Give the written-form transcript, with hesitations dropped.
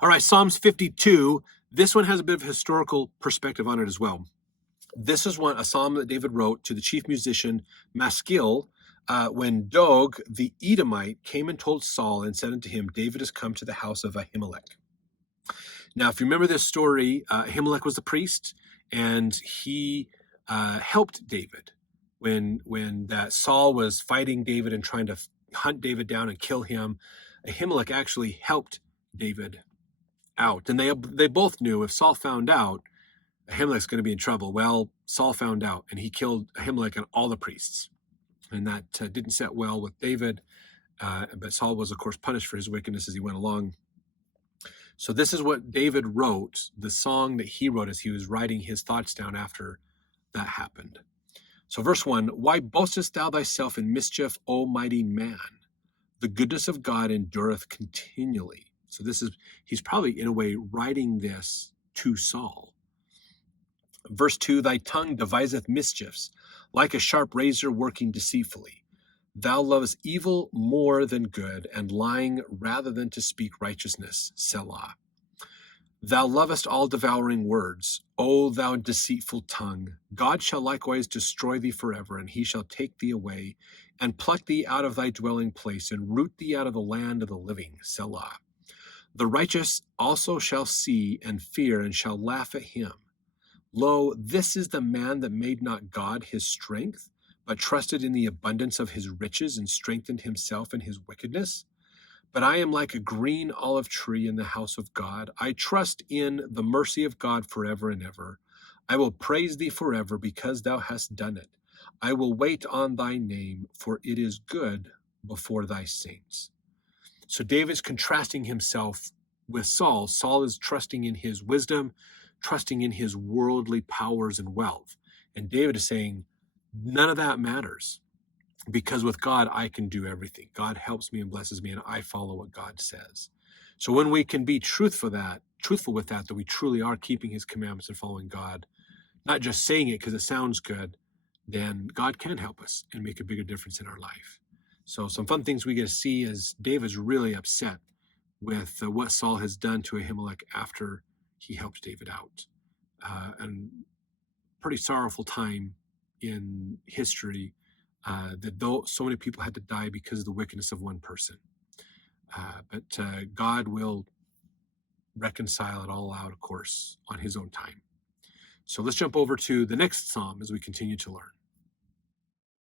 All right, Psalms 52. This one has a bit of historical perspective on it as well. This is a psalm that David wrote to the chief musician Maskil when Dog the Edomite came and told Saul and said unto him, David has come to the house of Ahimelech. Now, if you remember this story, Ahimelech was the priest, and he helped David when that Saul was fighting David and trying to hunt David down and kill him. Ahimelech actually helped David out, and they both knew if Saul found out, Ahimelech's going to be in trouble. Well, Saul found out, and he killed Ahimelech and all the priests, and that didn't set well with David. But Saul was, of course, punished for his wickedness as he went along. So this is what David wrote, the song that he wrote as he was writing his thoughts down after that happened. So verse 1, why boastest thou thyself in mischief, O mighty man? The goodness of God endureth continually. So he's probably in a way writing this to Saul. Verse 2, thy tongue deviseth mischiefs, like a sharp razor working deceitfully. Thou lovest evil more than good, and lying rather than to speak righteousness. Selah. Thou lovest all devouring words, O thou deceitful tongue. God shall likewise destroy thee forever, and he shall take thee away, and pluck thee out of thy dwelling place, and root thee out of the land of the living. Selah. The righteous also shall see and fear, and shall laugh at him. Lo, this is the man that made not God his strength, but trusted in the abundance of his riches and strengthened himself in his wickedness. But I am like a green olive tree in the house of God. I trust in the mercy of God forever and ever. I will praise thee forever because thou hast done it. I will wait on thy name, for it is good before thy saints. So David's contrasting himself with Saul. Saul is trusting in his wisdom, trusting in his worldly powers and wealth. And David is saying, none of that matters, because with God, I can do everything. God helps me and blesses me, and I follow what God says. So when we can be truthful with that we truly are keeping his commandments and following God, not just saying it because it sounds good, then God can help us and make a bigger difference in our life. So some fun things we get to see is David's really upset with what Saul has done to Ahimelech after he helped David out. And pretty sorrowful time in history that though so many people had to die because of the wickedness of one person. But God will reconcile it all out, of course, on his own time. So let's jump over to the next psalm as we continue to learn.